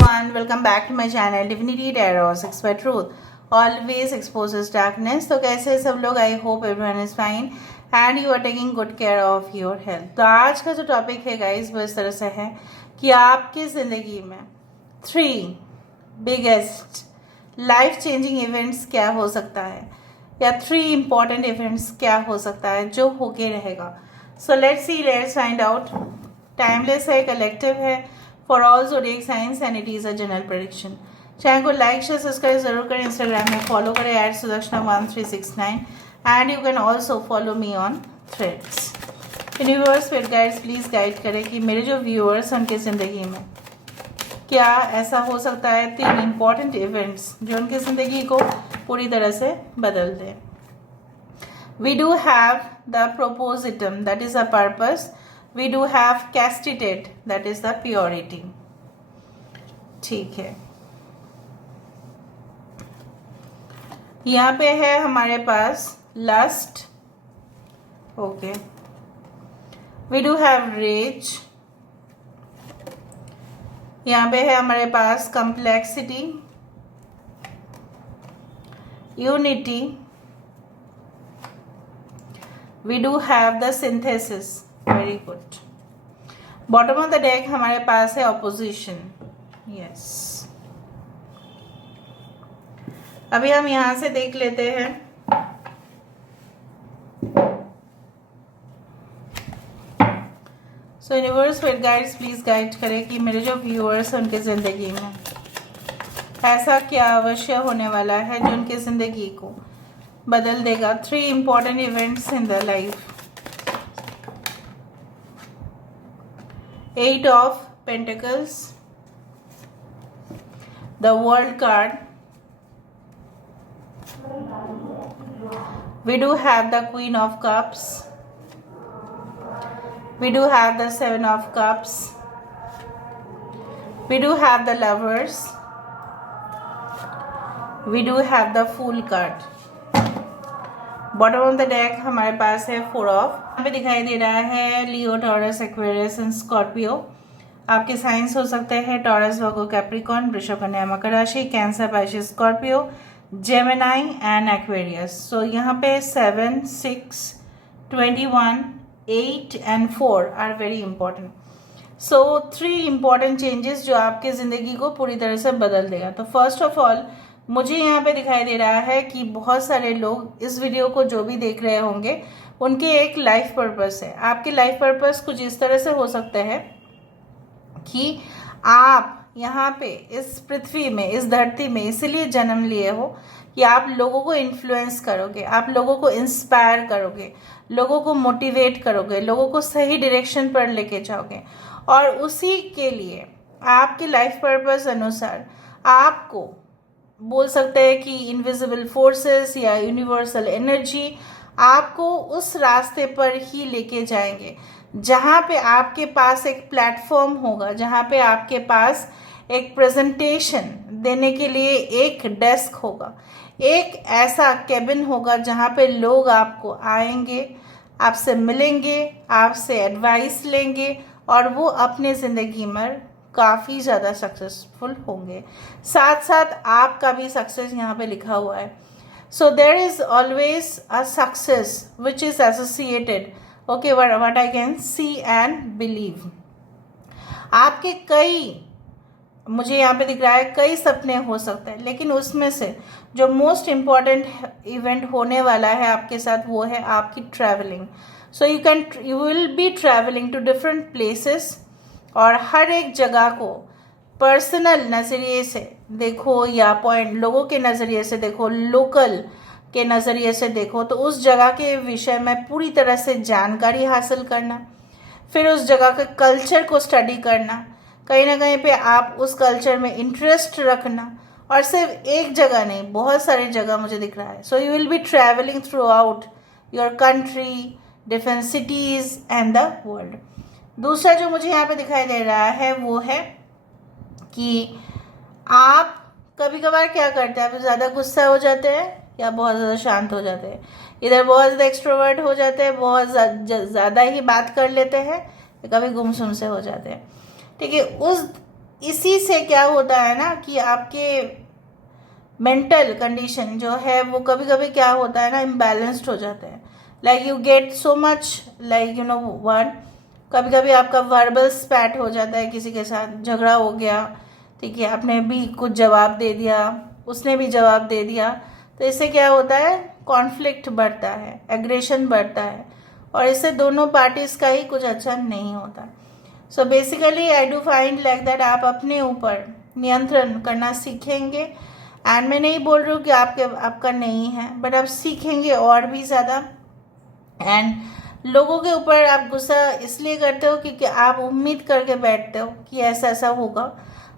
everyone, welcome back to my channel Divinity Tarot 6 by Truth always exposes darkness। तो कैसे हैं सब लोग? I hope everyone is fine and you are taking good care of your health. तो आज का जो टॉपिक है गाइस वो इस तरह से है कि आपकी ज़िंदगी में 3 बिगेस्ट लाइफ चेंजिंग इवेंट्स क्या हो सकता है या 3 इम्पॉर्टेंट इवेंट्स क्या हो सकता है जो होके रहेगा। So let's find out. Timeless है, कलेक्टिव है, for all zodiac signs and it is a general prediction. Channel को लाइक शेयर सब्सक्राइब जरूर करें, इंस्टाग्राम में फॉलो करें @सुदक्षणा1369 and you can also follow me on Threads. Universe फिर guides please guide करें कि मेरे जो व्यूअर्स हैं उनकी ज़िंदगी में क्या ऐसा हो सकता है 3 इम्पॉर्टेंट इवेंट्स जो उनकी ज़िंदगी को पूरी तरह से बदल दें। We do have the propositum, that is the purpose. We do have castitate, that is the purity. ठीक है, यहाँ पे है हमारे पास lust. Okay, we do have rage. यहाँ पे है हमारे पास complexity, unity. We do have the synthesis. Very good. Bottom of the deck हमारे पास है opposition. Yes. अभी हम यहाँ से देख लेते हैं। So universe with guides please guide करें कि मेरे जो viewers हैं उनकी ज़िंदगी में ऐसा क्या अवश्य होने वाला है जो उनकी ज़िंदगी को बदल देगा। 3 important events in the life. 8 of Pentacles, the World card. We do have the Queen of Cups. We do have the 7 of Cups. We do have the Lovers. We do have the Fool card. Bottom of the deck हमारे पास है 4 of. यहाँ पे दिखाई दे रहा है लियो, taurus, Aquarius and Scorpio. आपके science हो सकते हैं टॉरस, वर्गो, कैप्रिकॉर्न, वृषभ, कन्या, मकर राशि, Cancer, Pisces, Scorpio, Gemini and Aquarius. So यहाँ पे 7, 6, 21, 8 and 4 are very important. So 3 important changes जो आपके ज़िंदगी को पूरी तरह से बदल देगा। तो फर्स्ट ऑफ ऑल मुझे यहाँ पे दिखाई दे रहा है कि बहुत सारे लोग इस वीडियो को जो भी देख रहे होंगे उनके एक लाइफ पर्पस है। आपके लाइफ पर्पस कुछ इस तरह से हो सकता है कि आप यहाँ पे इस पृथ्वी में, इस धरती में इसलिए जन्म लिए हो कि आप लोगों को इन्फ्लुएंस करोगे, आप लोगों को इंस्पायर करोगे, लोगों को मोटिवेट करोगे, लोगों को सही डायरेक्शन पर लेके जाओगे। और उसी के लिए आपके लाइफ पर्पस अनुसार आपको बोल सकते हैं कि इनविजिबल फोर्सेस या यूनिवर्सल एनर्जी आपको उस रास्ते पर ही लेके जाएंगे जहाँ पे आपके पास एक प्लेटफॉर्म होगा, जहाँ पे आपके पास एक प्रेजेंटेशन देने के लिए एक डेस्क होगा, एक ऐसा केबिन होगा जहाँ पे लोग आपको आएंगे, आपसे मिलेंगे, आपसे एडवाइस लेंगे और वो अपने ज़िंदगी में काफ़ी ज़्यादा सक्सेसफुल होंगे। साथ साथ आपका भी सक्सेस यहाँ पे लिखा हुआ है। So there is always a success which is associated, okay, what I can see and believe. आपके कई, मुझे यहाँ पे दिख रहा है कई सपने हो सकते हैं, लेकिन उसमें से जो मोस्ट इम्पॉर्टेंट इवेंट होने वाला है आपके साथ वो है आपकी travelling. So you will be travelling to different places और हर एक जगह को पर्सनल नज़रिए से देखो या पॉइंट लोगों के नज़रिए से देखो, लोकल के नज़रिए से देखो, तो उस जगह के विषय में पूरी तरह से जानकारी हासिल करना, फिर उस जगह के कल्चर को स्टडी करना, कहीं ना कहीं पे आप उस कल्चर में इंटरेस्ट रखना, और सिर्फ एक जगह नहीं बहुत सारी जगह मुझे दिख रहा है। सो you will be travelling through out your country, different cities and the world. दूसरा जो मुझे यहाँ पे दिखाई दे रहा है वो है कि आप कभी कभार क्या करते हैं, आप ज़्यादा गुस्सा हो जाते हैं या बहुत ज़्यादा शांत हो जाते हैं, इधर बहुत ज़्यादा एक्सट्रोवर्ट हो जाते हैं, बहुत ज़्यादा ही बात कर लेते हैं, कभी गुमसुम से हो जाते हैं। ठीक है, उस इसी से क्या होता है ना कि आपके मेंटल कंडीशन जो है वो कभी कभी क्या होता है ना, इम्बैलेंस्ड हो जाते हैं। Like you get so much, like one, कभी कभी आपका वर्बल स्पैट हो जाता है, किसी के साथ झगड़ा हो गया, ठीक है, आपने भी कुछ जवाब दे दिया, उसने भी जवाब दे दिया, तो इससे क्या होता है, कॉन्फ्लिक्ट बढ़ता है, एग्रेशन बढ़ता है, और इससे दोनों पार्टीज का ही कुछ अच्छा नहीं होता। So basically I do find like that आप अपने ऊपर नियंत्रण करना सीखेंगे। एंड मैं नहीं बोल रही हूँ कि आपका नहीं है, बट आप सीखेंगे और भी ज़्यादा। एंड लोगों के ऊपर आप गुस्सा इसलिए करते हो क्योंकि आप उम्मीद करके बैठते हो कि ऐसा ऐसा होगा,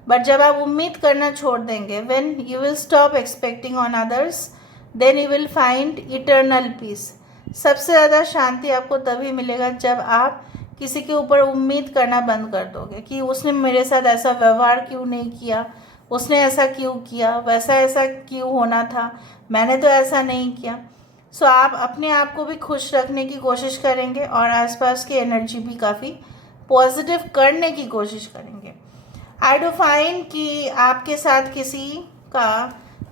बट जब आप उम्मीद करना छोड़ देंगे, when you will stop expecting on others, then you will find eternal peace. सबसे ज़्यादा शांति आपको तभी मिलेगा जब आप किसी के ऊपर उम्मीद करना बंद कर दोगे कि उसने मेरे साथ ऐसा व्यवहार क्यों नहीं किया, उसने ऐसा क्यों किया, वैसा ऐसा क्यों होना था, मैंने तो ऐसा नहीं किया। सो आप अपने आप को भी खुश रखने की कोशिश करेंगे और आसपास की एनर्जी भी काफ़ी पॉजिटिव करने की कोशिश करेंगे। आई डू फाइंड कि आपके साथ किसी का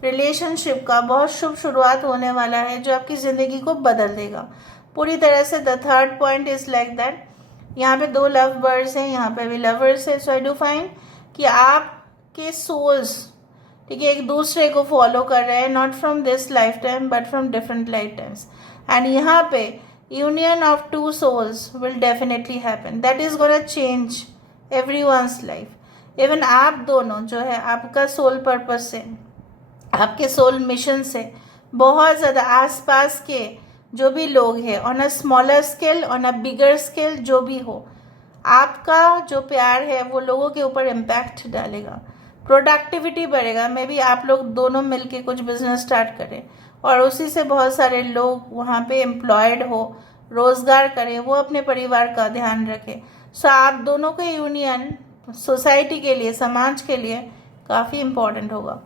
रिलेशनशिप का बहुत शुभ शुरुआत होने वाला है जो आपकी ज़िंदगी को बदल देगा पूरी तरह से। The third point is like that, यहाँ पे 2 लव बर्ड्स हैं, यहाँ पे भी लवर्स है। सो आई डू फाइंड कि आपके सोल्स, ठीक है, एक दूसरे को फॉलो कर रहे हैं, not from this life time but from different life times. And यहाँ पे union of 2 souls will definitely happen, that is gonna change everyone's life. Even आप दोनों जो है, आपका सोल पर्पस से, आपके सोल मिशन से बहुत ज़्यादा आसपास के जो भी लोग हैं, on a smaller scale, on a bigger scale, जो भी हो, आपका जो प्यार है वो लोगों के ऊपर इम्पैक्ट डालेगा, प्रोडक्टिविटी बढ़ेगा। मे बी आप लोग दोनों मिलके कुछ बिजनेस स्टार्ट करें और उसी से बहुत सारे लोग वहाँ पे एम्प्लॉयड हो, रोजगार करें, वो अपने परिवार का ध्यान रखें। सो आप दोनों का यूनियन सोसाइटी के लिए, समाज के लिए काफ़ी इम्पोर्टेंट होगा।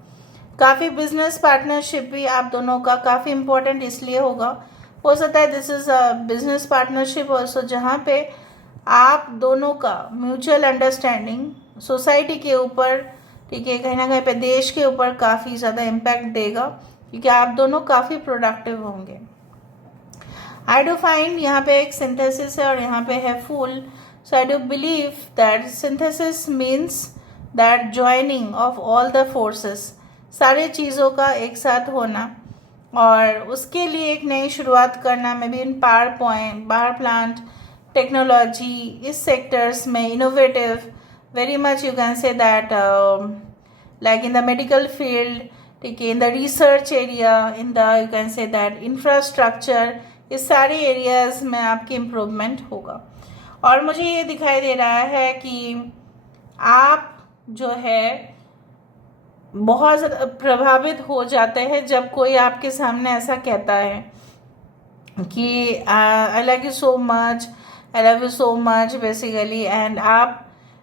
काफ़ी बिजनेस पार्टनरशिप भी आप दोनों का काफ़ी इम्पोर्टेंट इसलिए होगा, हो सकता है this is a business partnership also, जहाँ पे आप दोनों का म्यूचुअल अंडरस्टैंडिंग सोसाइटी के ऊपर, ठीक है, कहीं ना कहीं पे देश के ऊपर काफ़ी ज़्यादा इम्पैक्ट देगा, क्योंकि आप दोनों काफ़ी प्रोडक्टिव होंगे। आई डू फाइंड यहाँ पे एक सिंथेसिस है और यहाँ पे है फूल। So I do believe that synthesis means that joining of all the forces, सारे चीज़ों का एक साथ होना, और उसके लिए एक नई शुरुआत करना। May be in power plant technology, इस सेक्टर्स में innovative, very much you can say that, like in the medical field, ठीक है, in the research area, in the you can say that infrastructure, इस सारे एरियाज में आपकी improvement होगा। और मुझे ये दिखाई दे रहा है कि आप जो है बहुत ज़्यादा प्रभावित हो जाते हैं जब कोई आपके सामने ऐसा कहता है कि I like you so much, I love you so much basically, and आप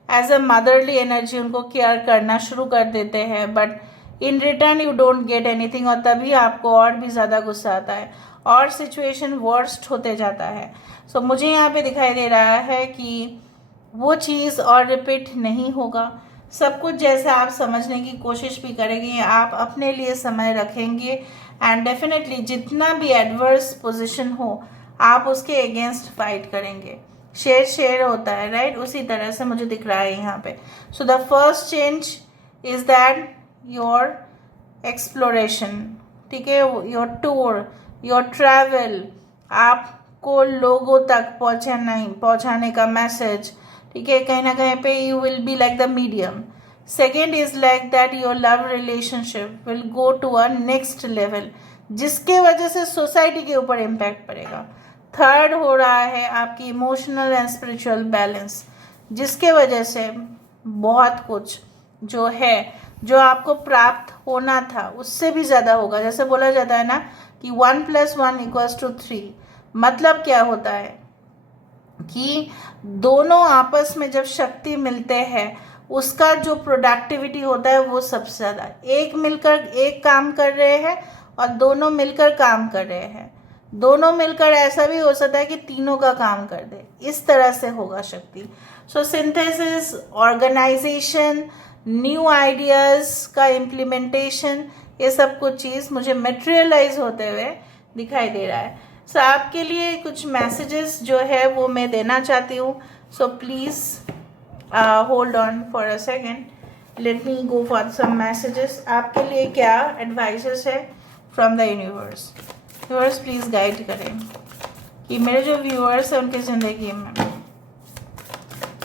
एज अ मदरली एनर्जी उनको केयर करना शुरू कर देते हैं, but in return you don't get anything, और तभी आपको और भी ज़्यादा गुस्सा आता है और सिचुएशन वर्स्ट होते जाता है। सो मुझे यहाँ पे दिखाई दे रहा है कि वो चीज़ और रिपीट नहीं होगा। सब कुछ जैसा आप समझने की कोशिश भी करेंगे, आप अपने लिए समय रखेंगे, एंड डेफिनेटली जितना भी एडवर्स पोजीशन हो आप उसके अगेंस्ट फाइट करेंगे। शेर होता है, राइट, उसी तरह से मुझे दिख रहा है यहाँ पे। So the first change is that your exploration, ठीक है, योर टूर, योर ट्रैवल, आपको लोगों तक पहुँचाने का मैसेज, ठीक है, कहीं ना कहीं पे you will be like the medium. Second is like that your love relationship will go to a next level, जिसके वजह से सोसाइटी के ऊपर इम्पैक्ट पड़ेगा। थर्ड हो रहा है आपकी इमोशनल एंड स्पिरिचुअल बैलेंस, जिसके वजह से बहुत कुछ जो है, जो आपको प्राप्त होना था उससे भी ज़्यादा होगा। जैसे बोला जाता है ना कि 1 + 1 = 3, मतलब क्या होता है कि दोनों आपस में जब शक्ति मिलते हैं उसका जो प्रोडक्टिविटी होता है वो सबसे ज़्यादा, एक मिलकर एक काम कर रहे हैं और दोनों मिलकर काम कर रहे हैं, दोनों मिलकर ऐसा भी हो सकता है कि तीनों का काम कर दे, इस तरह से होगा शक्ति। सो सिंथेसिस, ऑर्गेनाइजेशन, न्यू आइडियाज़ का इम्प्लीमेंटेशन, ये सब कुछ चीज़ मुझे मटेरियलाइज होते हुए दिखाई दे रहा है। सो आपके लिए कुछ मैसेजेस जो है वो मैं देना चाहती हूँ। So please hold on for a second, let me go for some messages. आपके लिए क्या एडवाइसेस है from the universe. Universe please guide करें कि मेरे जो व्यूअर्स हैं उनकी ज़िंदगी में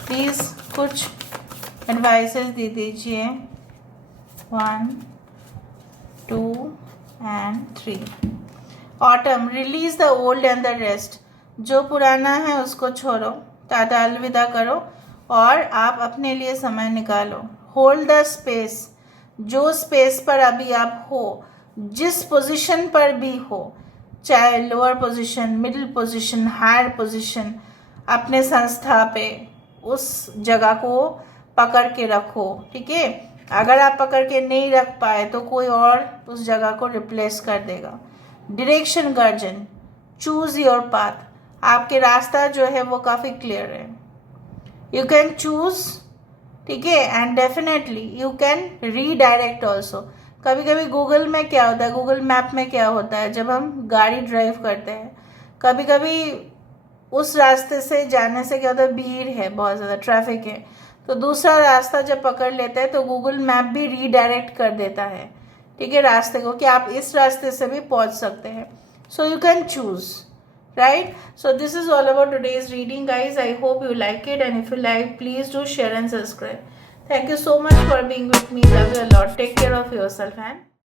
प्लीज़ कुछ एडवाइसेस दे दीजिए। 1 2 and 3। Autumn, release the old and the rest. जो पुराना है उसको छोड़ो, टाटा अलविदा करो और आप अपने लिए समय निकालो। होल्ड द स्पेस, जो स्पेस पर अभी आप हो, जिस पोजीशन पर भी हो, चाहे lower position, middle position, higher position, अपने संस्था पे उस जगह को पकड़ के रखो। ठीक है, अगर आप पकड़ के नहीं रख पाए तो कोई और उस जगह को रिप्लेस कर देगा। Direction guardian, choose your path. आपके रास्ता जो है वो काफ़ी क्लियर है। यू कैन चूज, ठीक है, and definitely you can redirect also. कभी कभी गूगल में क्या होता है, गूगल मैप में क्या होता है, जब हम गाड़ी ड्राइव करते हैं कभी कभी उस रास्ते से जाने से क्या होता है, भीड़ है, बहुत ज़्यादा ट्रैफिक है, तो दूसरा रास्ता जब पकड़ लेते हैं तो गूगल मैप भी रीडायरेक्ट कर देता है, ठीक है, रास्ते को, कि आप इस रास्ते से भी पहुंच सकते हैं। So you can choose, right? So this is all about today's reading, guys. I hope you like it, and if you like, please do share and subscribe. Thank you so much for being with me. Love you a lot. Take care of yourself and